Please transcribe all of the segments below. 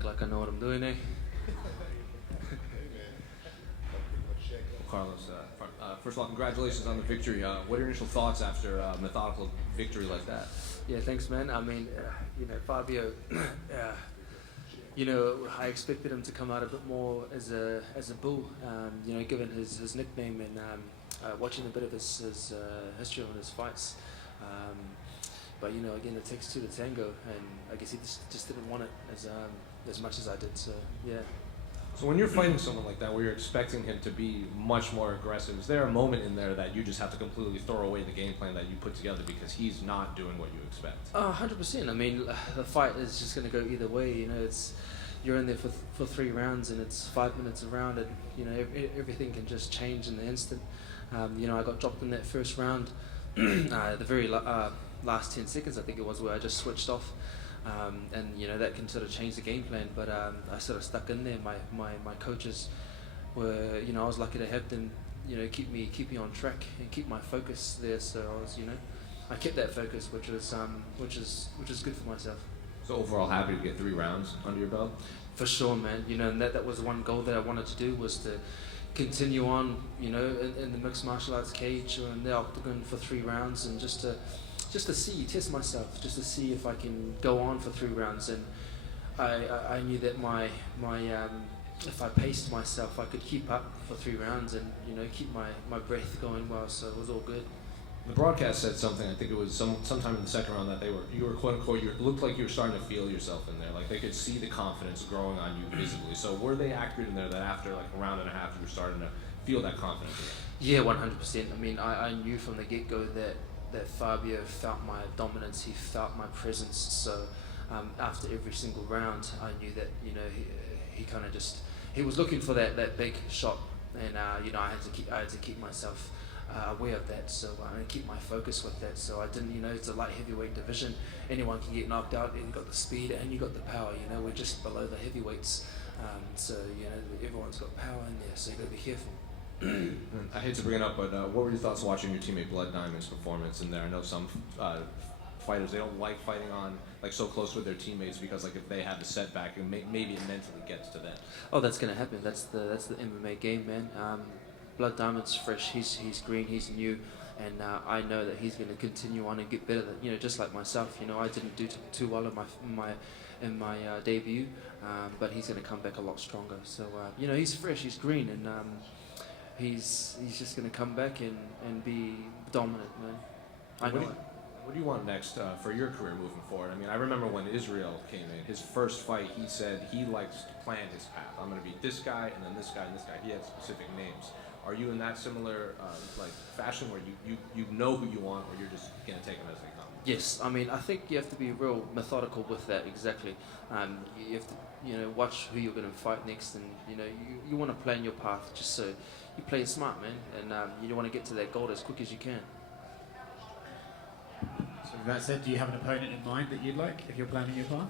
act like I know what I'm doing, eh? Carlos, first of all, congratulations on the victory. What are your initial thoughts after a methodical victory like that? Yeah, thanks, man. I mean, Fabio, I expected him to come out a bit more as a bull, given his nickname and watching a bit of his history on his fights. But again, it takes two to tango, and I guess he just didn't want it as much as I did. So yeah. So when you're fighting someone like that, where you're expecting him to be much more aggressive, is there a moment in there that you just have to completely throw away the game plan that you put together because he's not doing what you expect? 100%. I mean, the fight is just going to go either way. You're in there for 3 rounds, and it's 5 minutes a round, and everything can just change in the instant. I got dropped in that first round, the very last 10 seconds, I think it was, where I just switched off. And that can sort of change the game plan, but I sort of stuck in there. My coaches were, I was lucky to have them, keep me on track and keep my focus there. So I kept that focus, which is good for myself. So overall, happy to get 3 rounds under your belt? For sure, man. And that was one goal that I wanted to do, was to continue on, in the mixed martial arts cage or in the octagon for 3 rounds, and just to test myself, just to see if I can go on for 3 rounds. And I knew that my if I paced myself, I could keep up for 3 rounds and keep my breath going well. So it was all good. The broadcast said something. I think it was sometime in the second round that you were quote unquote. It looked like you were starting to feel yourself in there. Like they could see the confidence growing on you visibly. So were they accurate in there that after like a round and a half you were starting to feel that confidence again? Yeah, 100%. I mean, I knew from the get-go that Fabio felt my dominance, he felt my presence. So after every single round, I knew that he kind of he was looking for that big shot, and I had to keep myself aware of that. So I keep my focus with that. So I didn't, it's a light heavyweight division. Anyone can get knocked out, and you got the speed and you got the power. We're just below the heavyweights. So everyone's got power in there. So you got to be careful. I hate to bring it up, but what were your thoughts watching your teammate Blood Diamond's performance in there? I know some fighters, they don't like fighting on so close with their teammates because if they have a setback, maybe it mentally gets to them. Oh, that's gonna happen. That's the MMA game, man. Blood Diamond's fresh. He's green. He's new, and I know that he's gonna continue on and get better. Just like myself. I didn't do too well in my debut, but he's gonna come back a lot stronger. So he's fresh. He's green, and he's just going to come back and be dominant, man. I know it. What do you want next for your career moving forward? I mean, I remember when Israel came in, his first fight, he said he likes to plan his path. I'm going to beat this guy, and then this guy, and this guy. He had specific names. Are you in that similar fashion where you know who you want, or you're just going to take them as they come? Yes. I mean, I think you have to be real methodical with that, exactly. You have to, watch who you're going to fight next, and, you want to plan your path just so you play smart, man, and you want to get to that goal as quick as you can. So with that said, do you have an opponent in mind that you'd like if you're planning your path?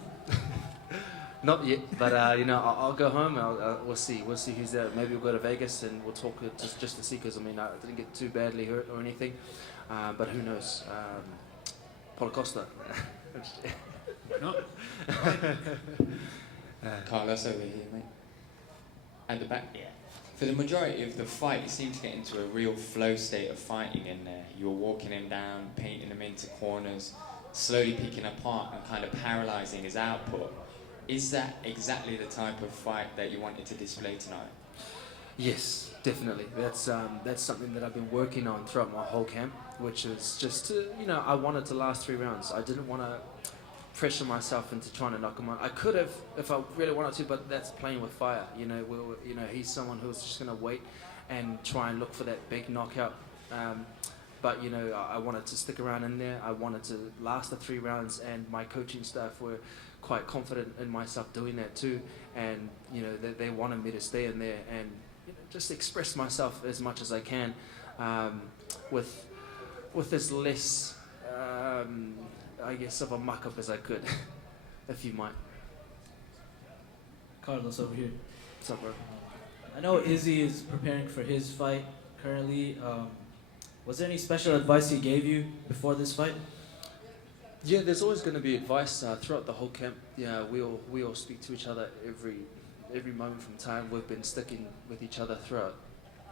Not yet, but I'll go home. We'll see. We'll see who's there. Maybe we'll go to Vegas and we'll talk just to see. Because I didn't get too badly hurt or anything, but who knows? Paulo Costa. Not. Carlos over here, mate. At the back. Yeah. For the majority of the fight, you seemed to get into a real flow state of fighting in there. You were walking him down, painting him into corners, slowly picking apart and kind of paralysing his output. Is that exactly the type of fight that you wanted to display tonight? Yes, definitely. That's something that I've been working on throughout my whole camp, which is just to, I wanted to last 3 rounds. I didn't want to pressure myself into trying to knock him out. I could have if I really wanted to, but that's playing with fire. He's someone who's just going to wait and try and look for that big knockout. But I wanted to stick around in there. I wanted to last the 3 rounds, and my coaching staff were quite confident in myself doing that too. And they wanted me to stay in there and just express myself as much as I can, with as less, I guess, of a muck up as I could, if you might. Carlos over here. What's up, bro? I know Izzy is preparing for his fight currently. Was there any special advice he gave you before this fight? Yeah, there's always going to be advice throughout the whole camp. Yeah, we all speak to each other every moment from time. We've been sticking with each other throughout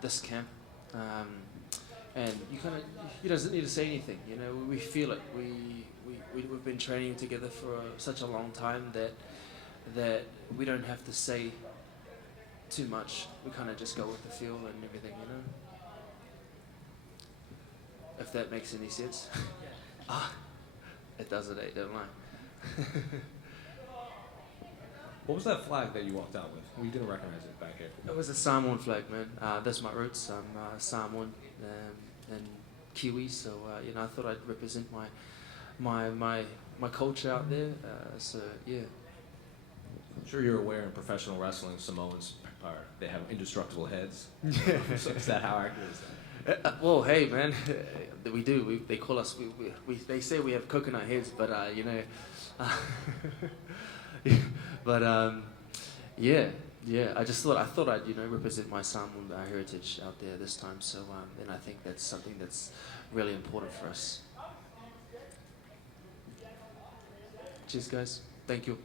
this camp, and you doesn't need to say anything. You know, we feel it. We've been training together for such a long time that we don't have to say too much. We kind of just go with the feel and everything. You know, if that makes any sense. It doesn't, don't lie. What was that flag that you walked out with? We didn't recognize it back here. It was a Samoan flag, man. That's my roots. I'm Samoan and Kiwi, so you know, I thought I'd represent my culture out there. So yeah. I'm sure you're aware in professional wrestling, Samoans they have indestructible heads. So is that how accurate is that? Well, hey, man, we do. They call us. They say we have coconut heads, but you know, but yeah. I thought I'd represent my Samoan heritage out there this time. So and I think that's something that's really important for us. Cheers, guys. Thank you.